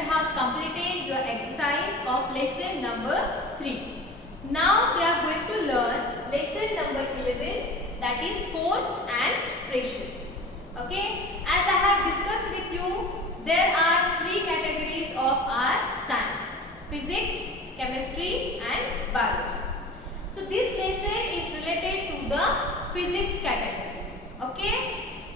you have completed your exercise of lesson number 3. Now we are going to learn lesson number 11, that is force and pressure. Okay, as I have discussed with you, there are 3 categories of our science: physics, chemistry and biology. So this lesson is related to the physics category. Okay,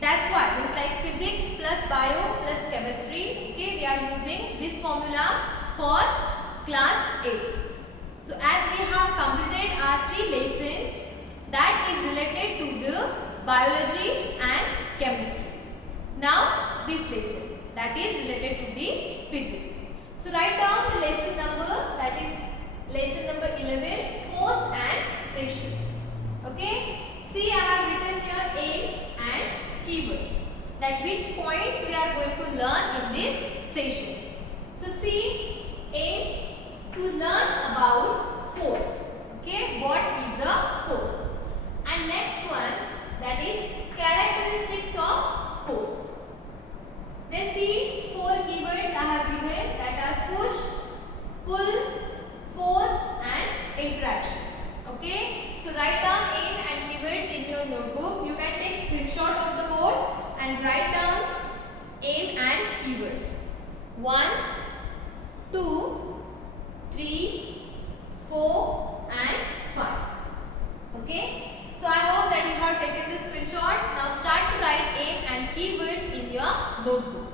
that's why it's like physics plus bio plus chemistry. Okay, we are using this formula for class 8. So as we have completed our 3 lessons, that is related to the biology and chemistry. Now this lesson, that is related to the physics. So write down the lesson number, that is lesson number 11, force and pressure. Okay, see I have written here aim and keywords, that which points we are going to learn in this session. So see, aim to learn about force. Okay, what is a force? And next one, that is characteristics of force. Then see 4 keywords I have given, that are push, pull, force and interaction. Okay, so write down aim and keywords in your notebook. You can take screenshot of the board and write down aim and keywords. 1, 2, 3, 4 and 5. Okay, so I hope that you have taken this screenshot. Now start to write aim and keywords in your notebook.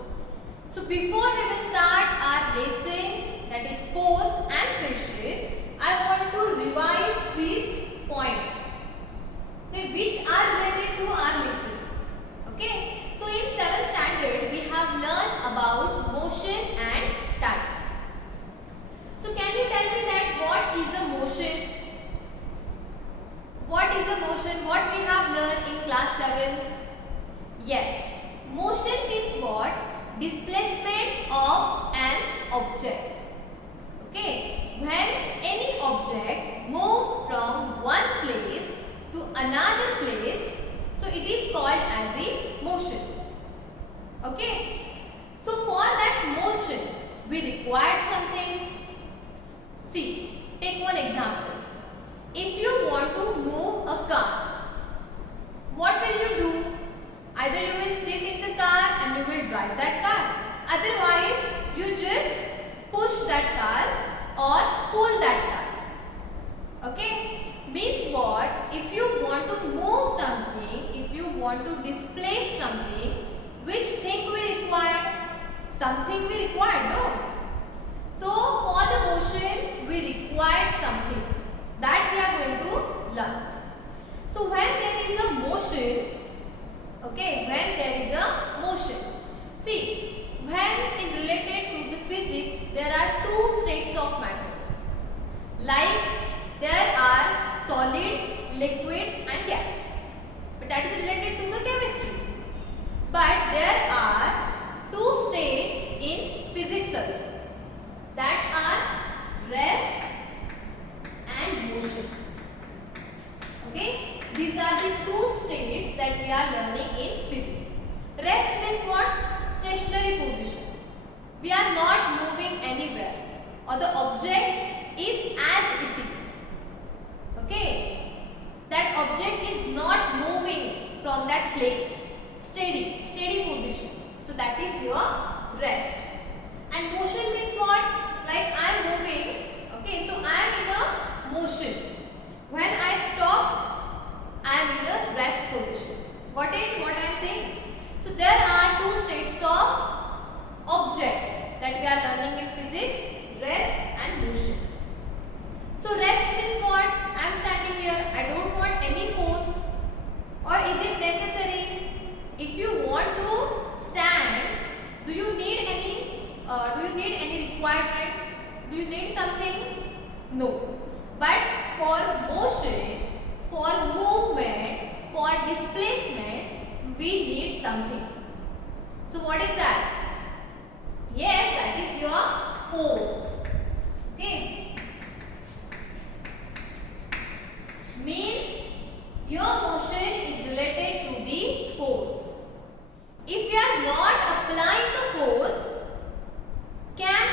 So before we will start our lesson, that is force and pressure, I want to revise these points, okay, which are related to our lesson. Okay, so in 7th standard we have learned about motion and time. So can you tell me that what is a motion? What is a motion? What we have learned in class 7? Yes, motion means what? Displacement of an object. Okay, when any object moves from one place to another place, so it is called as a motion. Okay, so for that motion we require something. See, take one example. If you want to move a car, what will you do? Either you will sit in the car and you will drive that car. Otherwise, you just push that car or pull that car. Okay? Means what? If you want to move something, if you want to displace something, which thing we require? Something we require, no? So, for the motion, we require something. That we are going to learn. So, when there is a motion, okay, when there is a motion, see, when it related to the physics, there are 2 states of matter. Like there are solid, liquid and gas. But that is related to the chemistry. But there are 2 states in physics also. That are rest and motion. Okay, these are the 2 states that we are learning in physics. Rest means what? Stationary position. We are not moving anywhere, or the object is as it is. Okay, that object is not moving from that place. Steady position. So that is your rest. And motion means what? Like I am moving. Okay, so I am in a motion. When I stop, I am in a rest position. Got it? What I am saying? So there are 2 states of object that we are learning in physics: rest and motion. So rest means what? I am standing here. I don't want any force. Or is it necessary? If you want to stand, do you need any requirement? Do you need something? No. But for motion, for movement, for displacement, we need something. So what is that? Yes, that is your force. Okay. Means your motion is related to the force. If you are not applying the force, can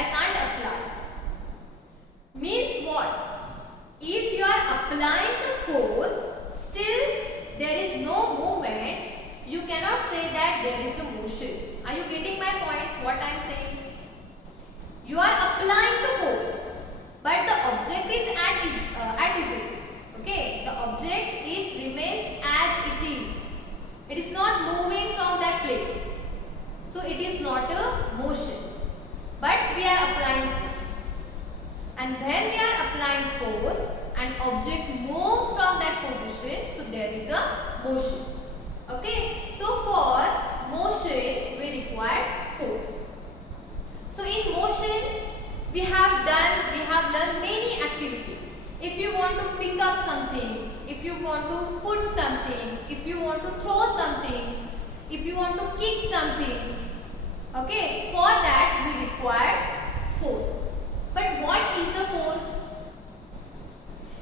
I can't apply. Means what? If you are applying the force, still there is no movement, you cannot say that there is a motion. Are you getting my points, what I am saying? You are applying the force, but the object is at it. Okay, the object remains as it is. It is not moving from that place. So it is not a motion. But we are applying force. And when we are applying force, an object moves from that position, so there is a motion. Okay, so for motion we require force. So in motion we have learned many activities. If you want to pick up something, if you want to put something, if you want to throw something, if you want to kick something, okay, for that we require force. But what is the force?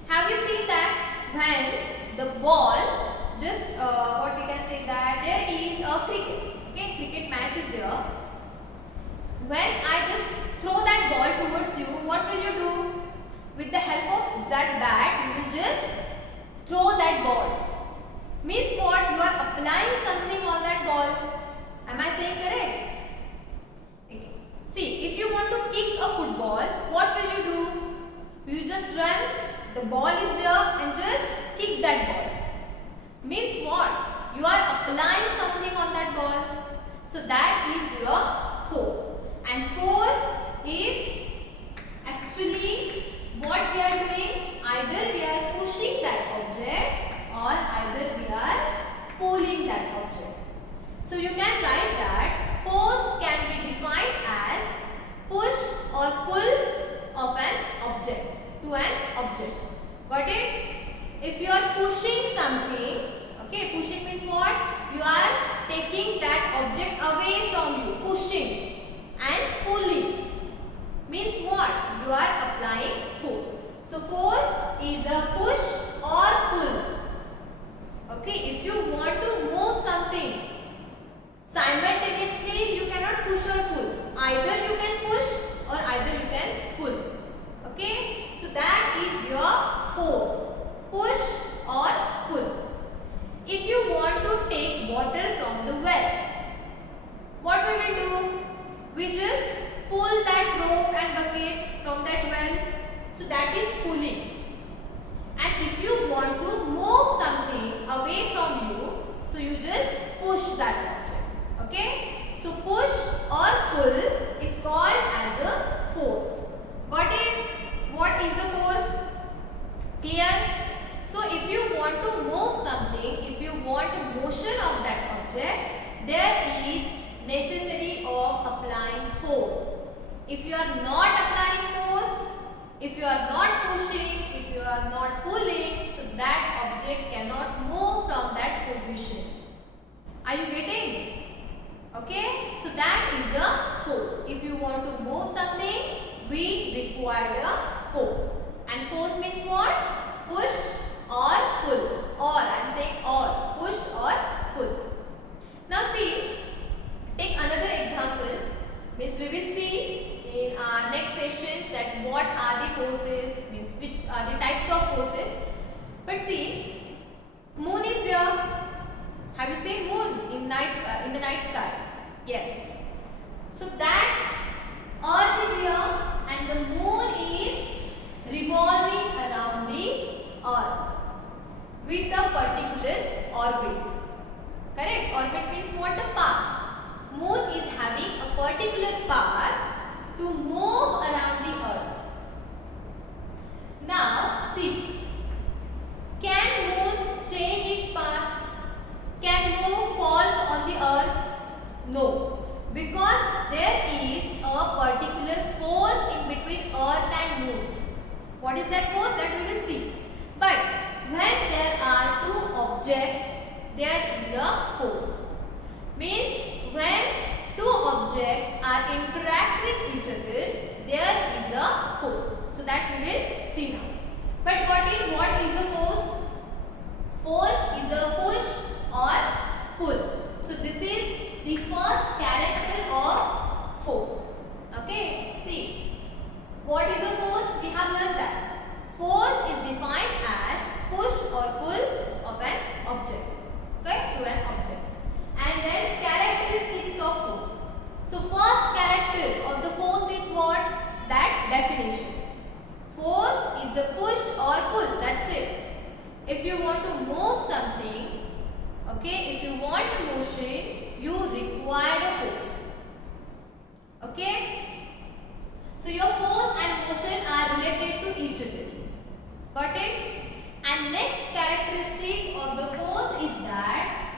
Have you seen that when the ball, just what we can say that there is a cricket, okay, cricket match is there. When I just throw that ball towards you, what will you do? With the help of that bat, you will just throw that ball. Means what? You are applying something on that ball. Am I saying correct? Okay. See, if you want to kick a football, what will you do? You just run, the ball is there and just kick that ball. Means what? You are applying something on that ball. So that is your force. And force is actually what we are doing. Either we are pushing that object or either we are pulling that object. So you can write that force can be defined as push or pull of an object to an object. Got it? If you are pushing something, okay, pushing means what? You are taking that object away from you, pushing. And pulling means what? You are applying force. So force is a push or pull. Okay, if you want to move something simultaneously, you cannot push or pull. Either you can push or either you can pull. Okay, so that is your force, push or pull. If you want to take water from the well, what we will do? We just pull that rope and bucket from that well. So that is pulling. And if you want to move something away from you, so you just push that object. Okay? So push or pull is called as a force. Got it? What is the force? Clear? So if you want to move something, if you want motion of that object, there is necessary of applying force. If you are not applying force, if you are not pushing, if you are not pulling, so that object cannot move from that position. Are you getting? Okay, so that is the force. If you want to move something, we require a force. And force means what? Push or pull. Or I am saying or. Push or pull. Now see, take another example. Means we will see in our next sessions that what are the forces, means which are the types of forces. But see, moon is there. Have you seen moon in the night sky? Yes. So that earth is here and the moon is revolving around the earth with a particular orbit. Correct? Orbit means what? The path. Moon is having a particular path to move around the earth. Now see, can moon change its path? Can moon fall on the earth? No, because there is a particular force in between earth and moon. What is that force? That we will see. But when there are two objects, there is a force. Means when two objects are interact with each other, there is a force. So that we will see now. But what is a force? Force is a push or pull. So this is the first character of force. Okay, see. want a motion, you require a force. Okay? So your force and motion are related to each other. Got it? And next characteristic of the force is that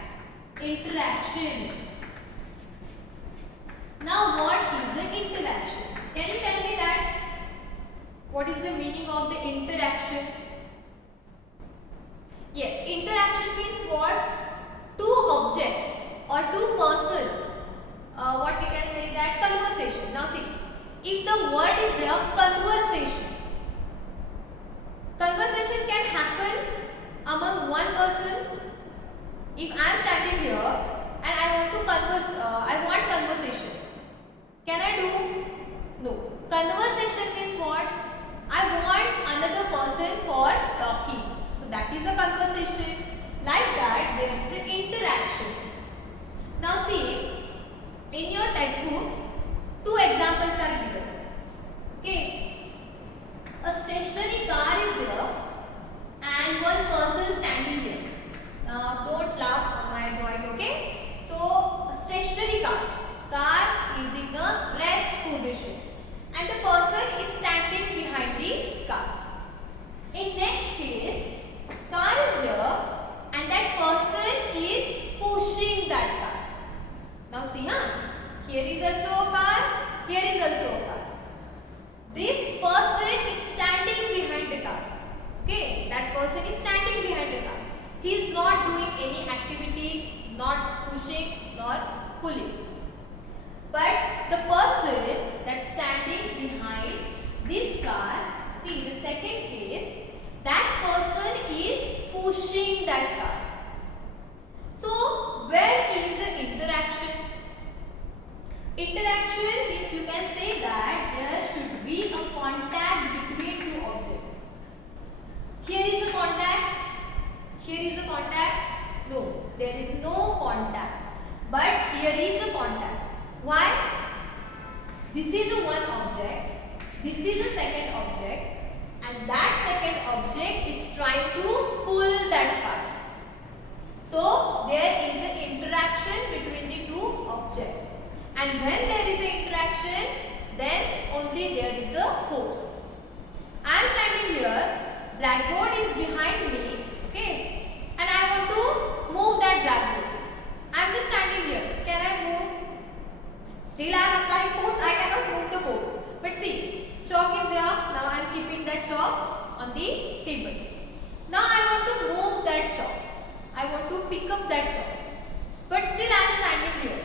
interaction. Now what is the interaction? Can you tell me that? What is the meaning of the interaction? Yes, interaction means what? Two objects or two persons. What we can say that conversation. Now see, if the word is there, conversation. Conversation can happen among one person. If I am standing here and I want to converse, I want conversation. Can I do? No. Conversation means what? I want another person for talking. So that is a conversation. Like that, there is an interaction. Now see, in your textbook, two examples are given. Okay. A stationary car is there and one person standing there. Don't laugh on my drawing, okay? So, a stationary car. Car is in a rest position and the person is standing behind the car. In next case, car is there and that person is pushing that car. Now see, here is also a car, here is also a car. This person is standing behind the car. Okay, that person is standing behind the car. He is not doing any activity, not pushing nor pulling. But the person that's standing behind this car, in the second case, that person is pushing that car. So, where is the interaction? Interaction means you can say that there should be a contact between two objects. Here is a contact. Here is a contact. No, there is no contact. But here is a contact. Why? This is a one object. This is a second object. And that second object is trying to pull that car. So, there is an interaction between the two objects. And when there is an interaction, then only there is a force. I am standing here, blackboard is behind me, okay? And I want to move that blackboard. I am just standing here. Can I move? Still I am applying force, I cannot move the board. But see, chalk is there. Now I am keeping that chalk on the table. Now I want to move that chalk. I want to pick up that chalk. But still I am standing here.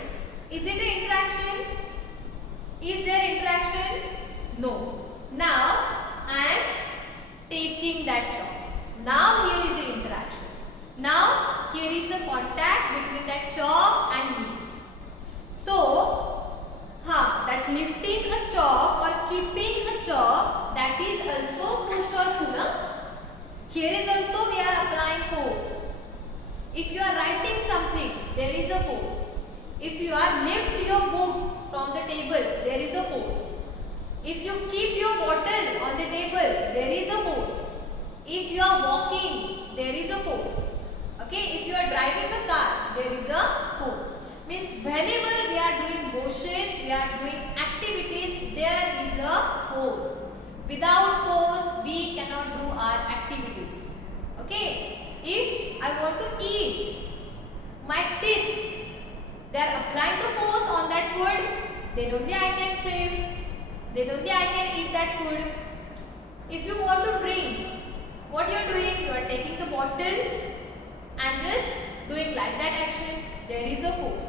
Is it an interaction? Is there interaction? No. Now I am taking that chalk. Now here is the interaction. Now here is a contact between that chalk and me. So, that lifting a chalk or keeping a chalk, that is also push or pull. Here is also we are applying force. If you are writing something, there is a force. If you are lift your book from the table, there is a force. If you keep your bottle on the table, there is a force. If you are walking, there is a force. Okay, if you are driving a car, there is a force. Means whenever we are doing motions, we are doing activities, there is a force. Without force, we cannot do our activities. Okay, if I want to eat, my teeth, they are applying the force on that food, then only I can chew, then only I can eat that food. If you want to drink, what you are doing? You are taking the bottle and just doing like that action, there is a force.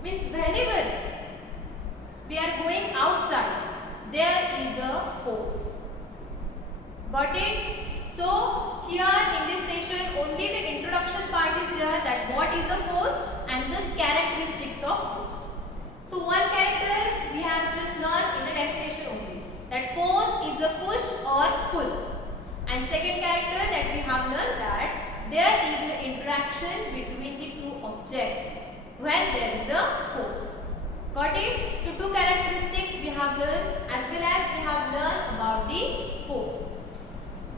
Means whenever we are going outside, there is a force. Got it? So, here in this session, only the introduction part is there, that what is the force and the characteristics of force. So, one character we have just learned in the definition only, that force is a push or pull. And second character that we have learned, that there is an interaction between the two objects when there is a force. Got it? So, two characteristics we have learned, as well as we have learned about the force.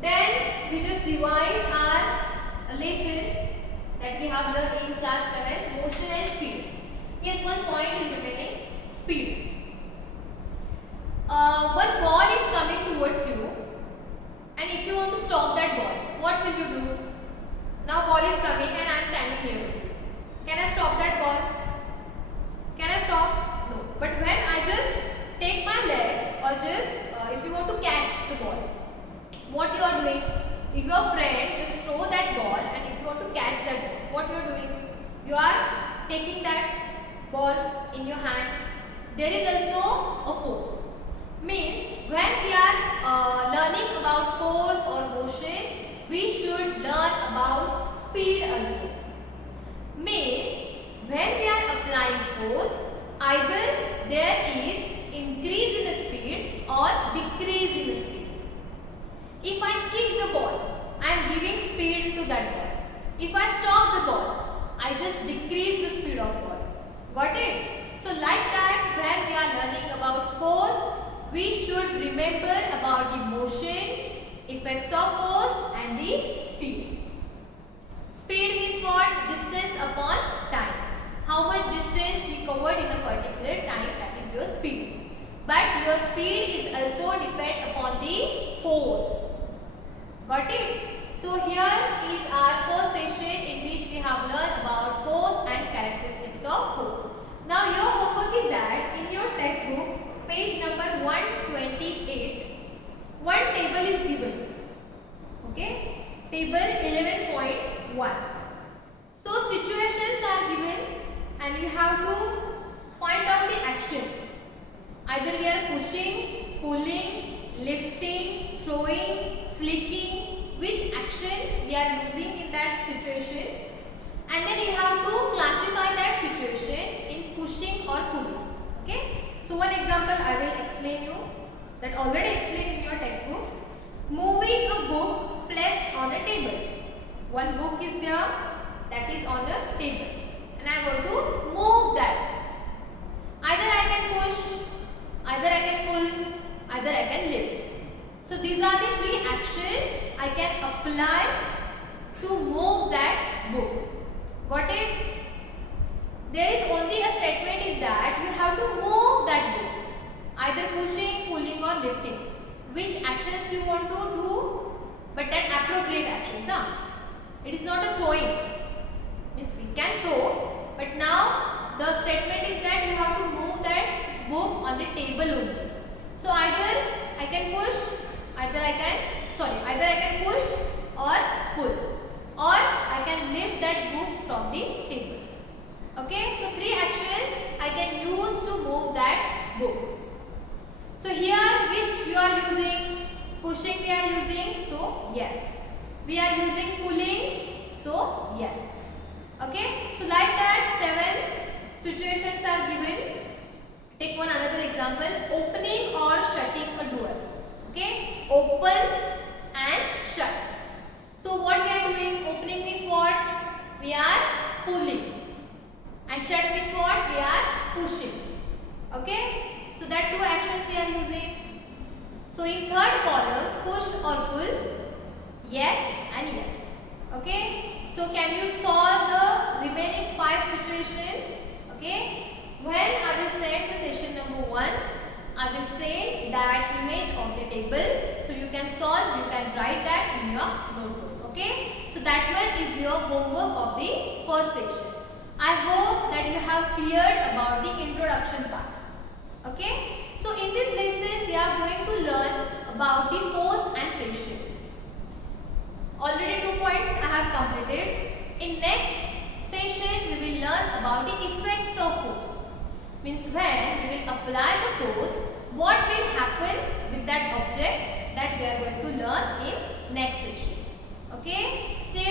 Then we just revise our lesson. that we have learned in class 7, motion and speed. Yes, one point is remaining, speed. One ball is coming towards you, and if you want to stop that ball, what will you do? Now ball is coming and I am standing here. Can I stop that ball? Can I stop? No. But when I just take my leg, or just if you want to catch the ball, what you are doing? If your friend just throw that ball, and if you want to catch that ball, what you are doing? You are taking that ball in your hands. There is also a force. Means when we are learning about force or motion, we should learn about speed also. Means when we are applying force, either there is increase in the speed or decrease in the speed. If I kick the ball, I am giving speed to that ball. If I stop the ball, I just decrease the speed of ball. Got it? So like that, when we are learning about force, we should remember about the motion, effects of force and the speed. Speed means what? Distance upon time. How much distance we covered in a particular time, that is your speed. But your speed is also depend upon the force. Got it? So here is our first session in which we have learned about force and characteristics of force. Now your homework is that in your textbook, page number 128, one table is given. Okay? Table 11.1. So situations are given and you have to find out the actions. Either we are pushing, pulling, lifting, throwing, flicking, which action we are using in that situation, and then you have to classify that situation in pushing or pulling. Okay? So one example I will explain you, that already explained in your textbook. Moving a book placed on a table. One book is there, that is on a table, and I want to move that. Either I can push, either I can pull, either I can lift. So these are the three actions I can apply to move that book. Got it? There is only a statement is that you have to move that book. Either pushing, pulling or lifting. Which actions you want to do, but that appropriate actions. It is not a throwing. Yes, we can throw, but now the statement is that you have to move that book on the table only. So either I can push, either I can push or pull, or I can lift that book from the table. Okay, so three actions I can use to move that book. So here which we are using? Pushing we are using, so yes. We are using pulling, so yes. Okay, so like that 7 situations are given. Take one another example, opening or shutting a door. Okay, open and shut. So what we are doing? Opening means what? We are pulling. And shut means what? We are pushing. Okay, so that two actions we are using. So in third column, push or pull, yes and yes. Okay, so can you solve the remaining 5 situations? Okay, when I will send the session number 1, I will say that image of the table, so you can solve, you can write that in your notebook. Okay, so that much is your homework of the first session. I hope that you have cleared about the introduction part. Okay, so in this lesson we are going to learn about the force and pressure. Already 2 points I have completed. In next session we will learn about the effects of force. Means when we will apply the force, what will happen with that object, that we are going to learn in next session. Okay, stay